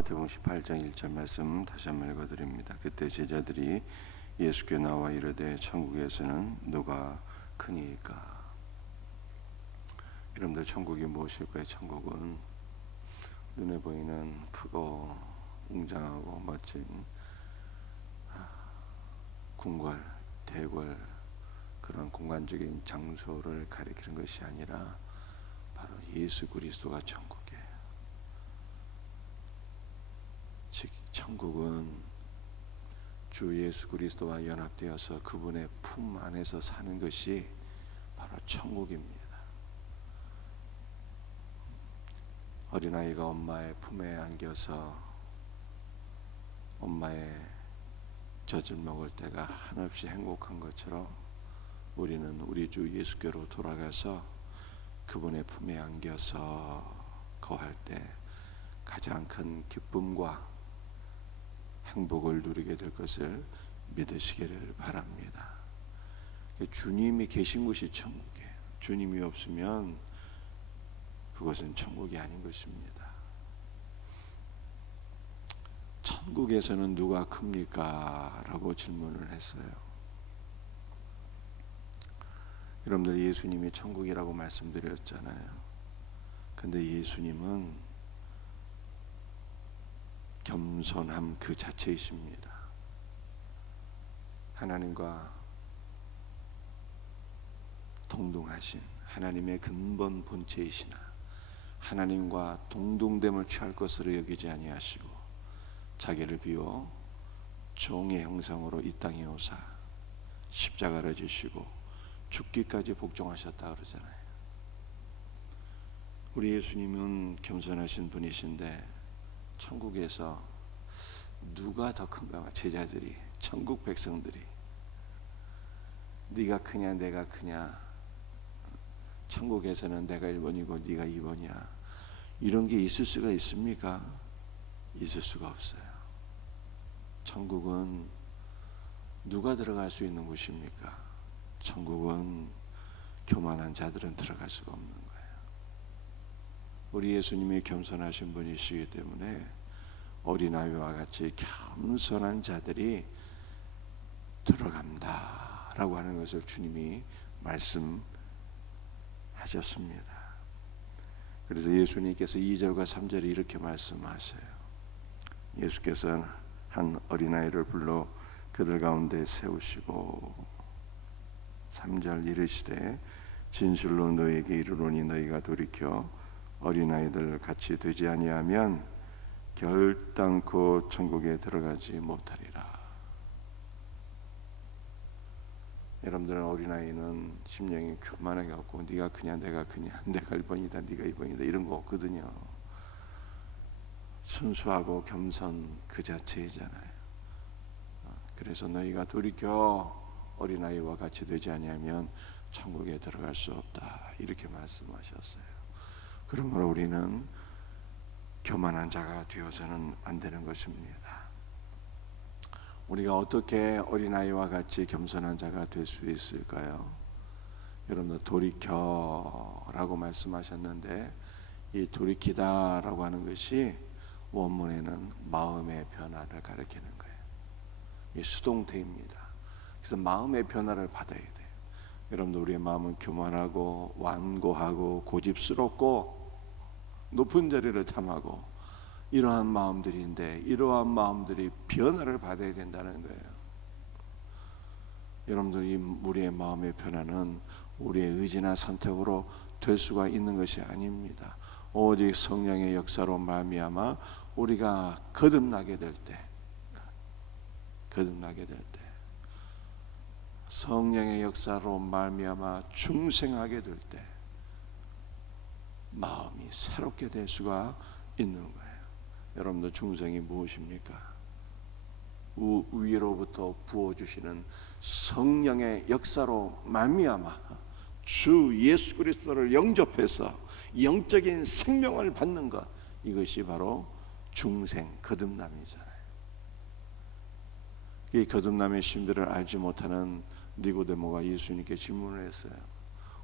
마태복음 18장 1절 말씀 다시 한번 읽어드립니다. 그때 제자들이 예수께 나와 이르되 천국에서는 누가 크니까? 여러분들 천국이 무엇일까요? 천국은 눈에 보이는 크고 웅장하고 멋진 궁궐, 대궐, 그런 공간적인 장소를 가리키는 것이 아니라 바로 예수 그리스도가 천국이에요. 즉 천국은 주 예수 그리스도와 연합되어서 그분의 품 안에서 사는 것이 바로 천국입니다. 어린아이가 엄마의 품에 안겨서 엄마의 젖을 먹을 때가 한없이 행복한 것처럼 우리는 우리 주 예수께로 돌아가서 그분의 품에 안겨서 거할 때 가장 큰 기쁨과 행복을 누리게 될 것을 믿으시기를 바랍니다. 주님이 계신 곳이 천국이에요. 주님이 없으면 그것은 천국이 아닌 것입니다. 천국에서는 누가 큽니까? 라고 질문을 했어요. 여러분들 예수님이 천국이라고 말씀드렸잖아요. 근데 예수님은 겸손함 그 자체이십니다. 하나님과 동등하신 하나님의 근본 본체이시나 하나님과 동등됨을 취할 것으로 여기지 아니하시고 자기를 비워 종의 형상으로 이 땅에 오사 십자가를 지시고 죽기까지 복종하셨다 그러잖아요. 우리 예수님은 겸손하신 분이신데 천국에서 누가 더 큰가? 제자들이, 천국 백성들이 네가 크냐 내가 크냐, 천국에서는 내가 1번이고 네가 2번이야, 이런 게 있을 수가 있습니까? 있을 수가 없어요. 천국은 누가 들어갈 수 있는 곳입니까? 천국은 교만한 자들은 들어갈 수가 없는 거예요. 우리 예수님이 겸손하신 분이시기 때문에 어린아이와 같이 겸손한 자들이 들어간다 라고 하는 것을 주님이 말씀하셨습니다. 그래서 예수님께서 2절과 3절에 이렇게 말씀하세요. 예수께서 한 어린아이를 불러 그들 가운데 세우시고 3절 이르시되 진실로 너희에게 이르노니 너희가 돌이켜 어린아이들 같이 되지 아니하면 결단코 천국에 들어가지 못하리라. 여러분들은 어린아이는 심령이 교만하게 갖고 네가 크냐 내가 크냐, 내가 1번이다 네가 2번이다 이런 거 없거든요. 순수하고 겸손 그 자체이잖아요. 그래서 너희가 돌이켜 어린아이와 같이 되지 아니하면 천국에 들어갈 수 없다 이렇게 말씀하셨어요. 그러므로 우리는 교만한 자가 되어서는 안 되는 것입니다. 우리가 어떻게 어린아이와 같이 겸손한 자가 될 수 있을까요? 여러분들 돌이켜라고 말씀하셨는데 이 돌이키다라고 하는 것이 원문에는 마음의 변화를 가리키는 거예요. 이 수동태입니다. 그래서 마음의 변화를 받아야 돼요. 여러분들 우리의 마음은 교만하고 완고하고 고집스럽고 높은 자리를 탐하고 이러한 마음들인데 이러한 마음들이 변화를 받아야 된다는 거예요. 여러분들 이 우리의 마음의 변화는 우리의 의지나 선택으로 될 수가 있는 것이 아닙니다. 오직 성령의 역사로 말미암아 우리가 거듭나게 될 때 성령의 역사로 말미암아 중생하게 될 때 마음이 새롭게 될 수가 있는 거예요. 여러분들 중생이 무엇입니까? 위로부터 부어주시는 성령의 역사로 말미암아 주 예수 그리스도를 영접해서 영적인 생명을 받는 것, 이것이 바로 중생 거듭남이잖아요. 이 거듭남의 신비를 알지 못하는 니고데모가 예수님께 질문을 했어요.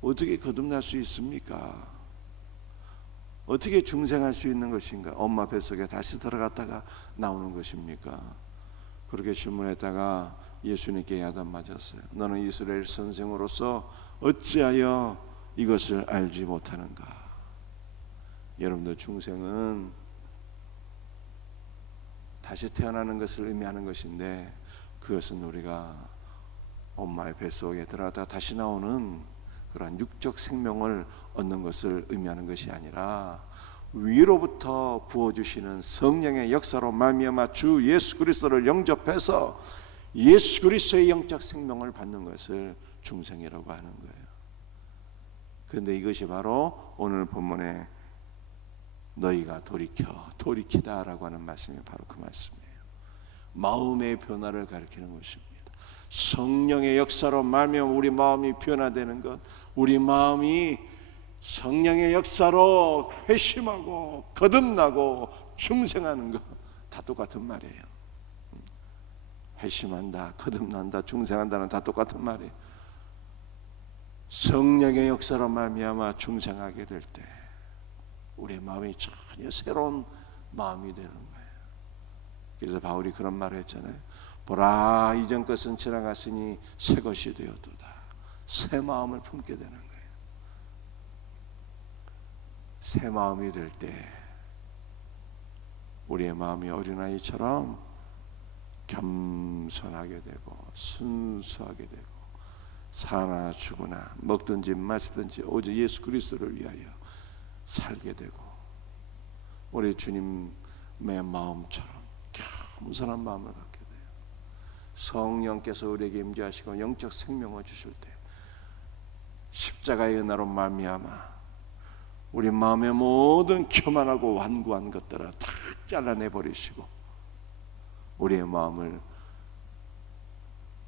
어떻게 거듭날 수 있습니까? 어떻게 중생할 수 있는 것인가? 엄마 뱃속에 다시 들어갔다가 나오는 것입니까? 그렇게 질문했다가 예수님께 야단 맞았어요. 너는 이스라엘 선생으로서 어찌하여 이것을 알지 못하는가? 여러분들, 중생은 다시 태어나는 것을 의미하는 것인데, 그것은 우리가 엄마의 뱃속에 들어갔다가 다시 나오는 그러한 육적 생명을 얻는 것을 의미하는 것이 아니라, 위로부터 부어주시는 성령의 역사로 말미암아 주 예수 그리스도를 영접해서 예수 그리스도의 영적 생명을 받는 것을 중생이라고 하는 거예요. 그런데 이것이 바로 오늘 본문에 너희가 돌이키다라고 하는 말씀이 바로 그 말씀이에요. 마음의 변화를 가리키는 것입니다. 성령의 역사로 말미암아 우리 마음이 변화되는 것, 우리 마음이 성령의 역사로 회심하고 거듭나고 중생하는 것, 다 똑같은 말이에요. 회심한다, 거듭난다, 중생한다는 다 똑같은 말이에요. 성령의 역사로 말미암아 중생하게 될 때 우리의 마음이 전혀 새로운 마음이 되는 거예요. 그래서 바울이 그런 말을 했잖아요. 보라, 이전 것은 지나갔으니 새 것이 되었도다. 새 마음을 품게 되는 거예요. 새 마음이 될 때 우리의 마음이 어린아이처럼 겸손하게 되고 순수하게 되고, 사나 죽으나 먹든지 마시든지 오직 예수 그리스도를 위하여 살게 되고, 우리 주님의 마음처럼 겸손한 마음을 갖게 돼요. 성령께서 우리에게 임재하시고 영적 생명을 주실 때 십자가의 은혜로 말미암아 우리 마음의 모든 교만하고 완고한 것들을 다 잘라내 버리시고 우리의 마음을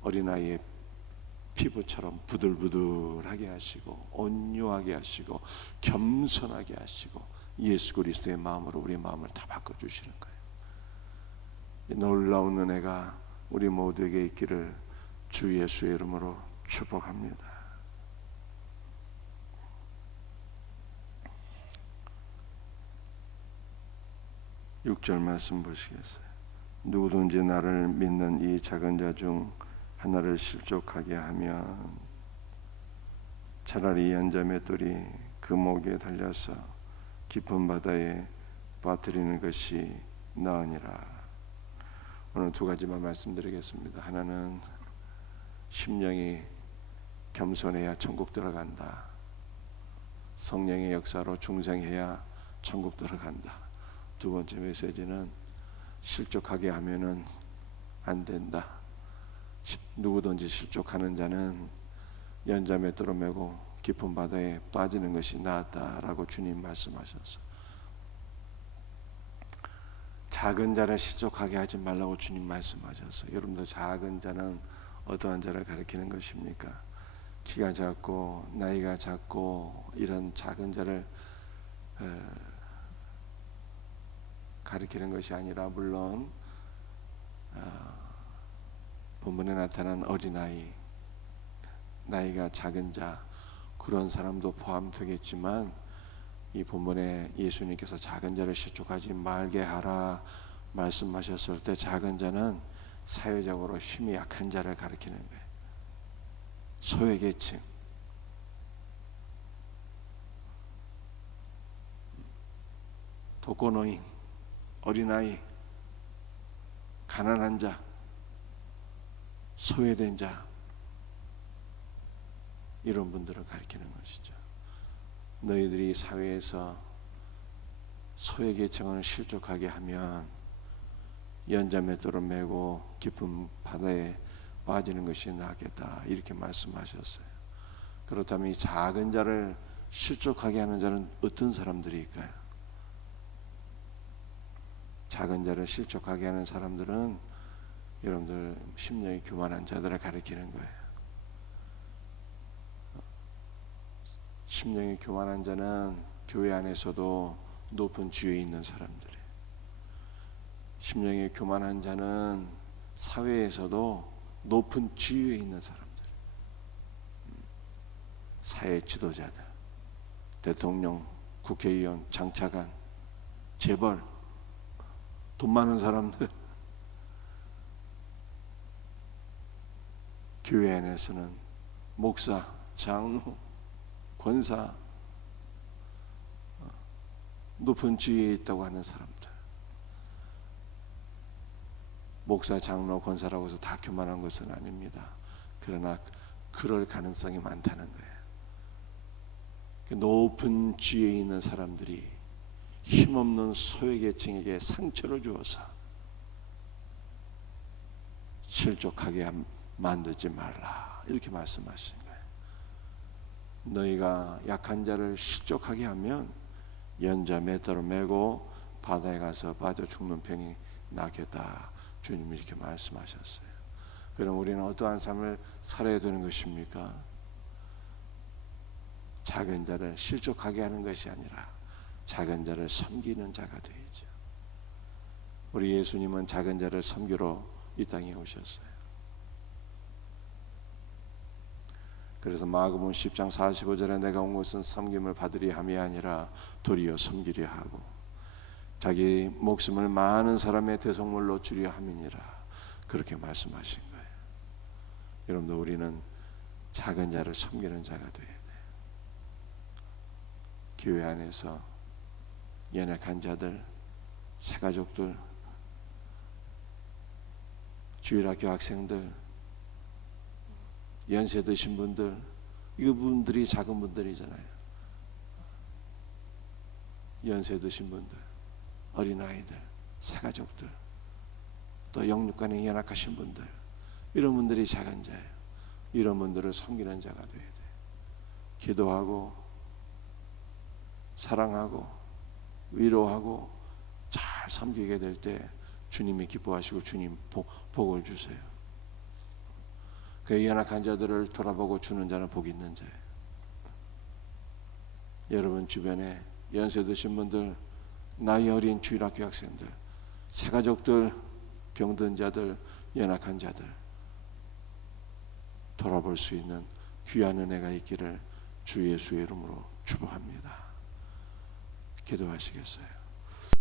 어린아이의 피부처럼 부들부들하게 하시고 온유하게 하시고 겸손하게 하시고 예수 그리스도의 마음으로 우리 마음을 다 바꿔주시는 거예요. 이 놀라운 은혜가 우리 모두에게 있기를 주 예수의 이름으로 축복합니다. 6절 말씀 보시겠어요? 누구든지 나를 믿는 이 작은 자 중 하나를 실족하게 하면 차라리 연자 맷돌이 그 목에 달려서 깊은 바다에 빠뜨리는 것이 나으니라. 오늘 두 가지만 말씀드리겠습니다. 하나는 심령이 겸손해야 천국 들어간다. 성령의 역사로 중생해야 천국 들어간다. 두 번째 메시지는 실족하게 하면은 안 된다. 누구든지 실족하는 자는 연자 맷돌을 메고 깊은 바다에 빠지는 것이 낫다라고 주님 말씀하셨어. 작은 자를 실족하게 하지 말라고 주님 말씀하셨어. 여러분들, 작은 자는 어떠한 자를 가리키는 것입니까? 키가 작고 나이가 작고 이런 작은 자를 가리키는 것이 아니라, 물론 본문에 나타난 어린아이, 나이가 작은 자, 그런 사람도 포함되겠지만 이 본문에 예수님께서 작은 자를 실족하지 말게 하라 말씀하셨을 때 작은 자는 사회적으로 힘이 약한 자를 가리키는 거예요. 소외계층, 독거노인, 어린아이, 가난한 자, 소외된 자, 이런 분들을 가리키는 것이죠. 너희들이 사회에서 소외계층을 실족하게 하면 연자 맷돌을 메고 깊은 바다에 빠지는 것이 낫겠다, 이렇게 말씀하셨어요. 그렇다면 이 작은 자를 실족하게 하는 자는 어떤 사람들일까요? 작은 자를 실족하게 하는 사람들은 여러분들 심령이 교만한 자들을 가리키는 거예요. 심령이 교만한 자는 교회 안에서도 높은 지위에 있는 사람들이에요. 심령이 교만한 자는 사회에서도 높은 지위에 있는 사람들, 사회 지도자들, 대통령, 국회의원, 장차관, 재벌, 돈 많은 사람들, 교회 안에서는 목사, 장로, 권사, 높은 지위에 있다고 하는 사람들, 목사, 장로, 권사라고 해서 다 교만한 것은 아닙니다. 그러나 그럴 가능성이 많다는 거예요. 높은 지위에 있는 사람들이 힘없는 소외계층에게 상처를 주어서 실족하게 만들지 말라, 이렇게 말씀하신 거예요. 너희가 약한 자를 실족하게 하면 연자 맷돌을 메고 바다에 가서 빠져 죽는 병이 나겠다, 주님이 이렇게 말씀하셨어요. 그럼 우리는 어떠한 삶을 살아야 되는 것입니까? 작은 자를 실족하게 하는 것이 아니라 작은 자를 섬기는 자가 되죠. 우리 예수님은 작은 자를 섬기러 이 땅에 오셨어요. 그래서 마가복음 10장 45절에 내가 온 것은 섬김을 받으려 함이 아니라 도리어 섬기려 하고 자기 목숨을 많은 사람의 대속물로 주려 함이니라, 그렇게 말씀하신 거예요. 여러분들, 우리는 작은 자를 섬기는 자가 돼야 돼요. 교회 안에서 연약한 자들, 새가족들, 주일학교 학생들, 연세 드신 분들, 이분들이 작은 분들이잖아요. 연세 드신 분들, 어린아이들, 새가족들, 또 영육간에 연약하신 분들, 이런 분들이 작은 자예요. 이런 분들을 섬기는 자가 돼야 돼요. 기도하고 사랑하고 위로하고 잘 섬기게 될 때 주님이 기뻐하시고 주님 복을 주세요. 그 연약한 자들을 돌아보고 주는 자는 복이 있는 자예요. 여러분 주변에 연세 드신 분들, 나이 어린 주일학교 학생들, 새가족들, 병든 자들, 연약한 자들 돌아볼 수 있는 귀한 은혜가 있기를 주 예수의 이름으로 축복합니다. 기도하시겠어요?